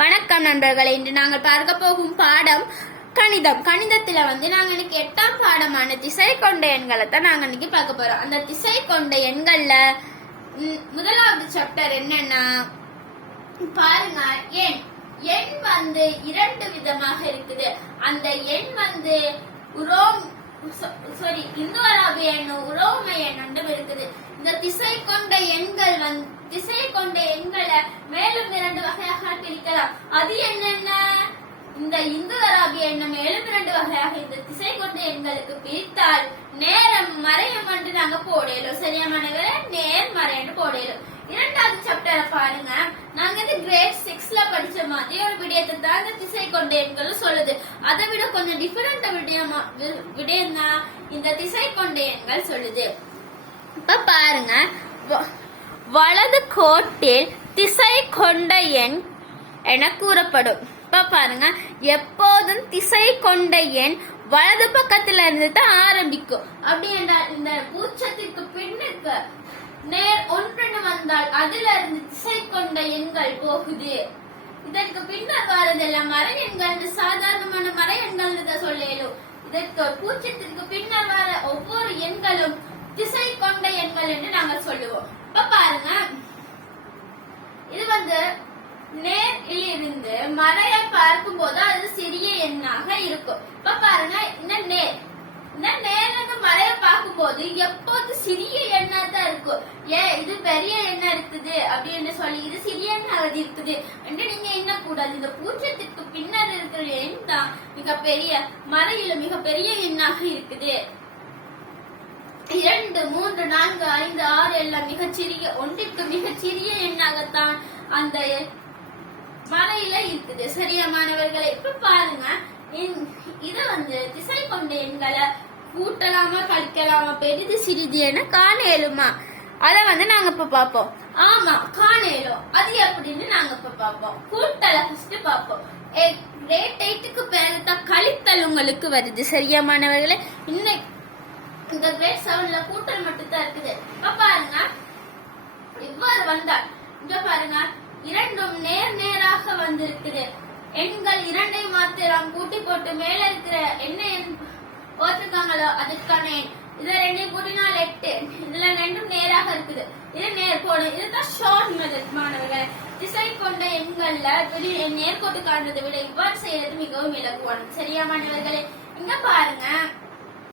வணக்கம் நண்பர்களே. இன்று நாங்கள் பார்க்க போகும் பாடம் கணிதம். கணிதத்துல நாங்க இன்னைக்கு 8ஆம் பாடமான திசை கொண்ட எண்களை தான் நாங்க இன்னைக்கு பார்க்க போறோம். அந்த திசை கொண்ட எண்கள்ல முதலாவது சாப்டர் என்னன்னா பாருங்க, எண். எண் இரண்டு விதமாக இருக்குது. அந்த எண் இந்து அரபிய எண், உரோம எண் இருக்குது. இந்த திசை கொண்ட எண்களை மேலும் 2 வகையாக பிரிக்கலாம். அது என்னென்ன? இந்த இந்து அரபிய எண்ணை மேலும் 2 வகையாக இந்த திசை கொண்ட எண்களுக்கு பிரித்தால் நேரம் மறையும் என்று நாங்க போடலும். சரியானவர்களே, நேர் மறைன்னு போடலும். இரண்டாவது சாப்டரை பாருங்க. நாங்க கிரேட் 6ல படிச்ச மாதிரி ஒரு விடயத்தை தான் இந்த திசை கொண்ட எண்கள் சொல்லுது. அதை விட கொஞ்சம் டிஃபரெண்ட் விடயம் தான் இந்த திசை கொண்ட எண்கள் சொல்லுது. இப்ப பாருங்க, வலது கோட்டில் திசை கொண்ட எண் என கூறப்படும். இப்ப பாருங்க, எப்போதும் திசை கொண்ட எண் வலது பக்கத்துல இருந்து தான் ஆரம்பிக்கும். அப்படி என்றால் இந்த பூச்சத்திற்கு பின்னுக்கு நேர் ஒன்று வந்தால் அதுல இருந்து திசை கொண்ட எண்கள் போகுது. இதற்கு பின்னர் வரதெல்லாம் மறை எண்கள், சாதாரணமான மறை எண்கள் சொல்லலும். இதற்கு பூச்சத்திற்கு பின்னர் வர ஒவ்வொரு எண்களும் திசை கொண்ட எண்கள் என்று நாங்கள் சொல்லுவோம். இப்ப பாருங்க, இது நேரில் இருந்து மறைய பார்க்கும் போது அது சிறிய எண்ணாக இருக்கும். இப்ப பாருங்க, இந்த நேர்ல மறைய பார்க்கும் போது எப்போது சிறிய எண்ணா தான் இருக்கும். இது பெரிய எண்ணா இருக்குது அப்படின்னு சொல்லி இது சிறிய எண்ணாக இருக்குது என்று நீங்க எண்ணக்கூடாது. இந்த பூஜ்ஜியத்திற்கு பின்னர் இருக்கிற எண் தான் மிகப்பெரிய மறையில மிகப்பெரிய எண்ணாக இருக்குது. 2, 3, 4, 5, 6 எல்லாம் மிகச்சிறிய ஒன்றிற்கு மிகச்சிறிய எண்ணாகத்தான் அந்த மறையில இருக்குது. சரியா மாணவர்களே? இப்ப பாருங்க, இது திசை கொண்ட எண்களை கூட்டலாமா கழிக்கலாமா பெரிது சிறிது என காண இயலுமா? அத நாங்க இப்ப பாப்போம். ஆமா, காண இயலும். அது எப்படின்னு நாங்க இப்ப பாப்போம். கூட்டலை ஃபர்ஸ்ட் பாப்போம். கிரேட் 8க்கு பேரு தான் கழித்தல் உங்களுக்கு வருது. சரியா மாணவர்களே? இந்த கிரேட் 7ல கூட்டல் மட்டும் தான் இருக்குது. இப்ப பாருங்க, இவ்வாறு வந்தால் இங்க பாருங்க, இரண்டும் நேராக வந்திருக்குது. எண்கள் இரண்டை மாத்திரம் கூட்டி போட்டு மேல இருக்கிற என்ன எண் போட்டிருக்காங்களோ அதுக்கான எண். இதுல 2 கூட்டினால் 8. இதுல 2ம் நேராக இருக்குது. இது நேர்கோடு. இதுதான் ஷார்ட் மெத்தட் மாணவர்களே. திசை கொண்ட எண்கள்ல நேர்கோட்டு காண்றதை விட இவ்வாறு செய்யறது மிகவும் இலகுவானது. சரியா மாணவர்களே? இங்க பாருங்க,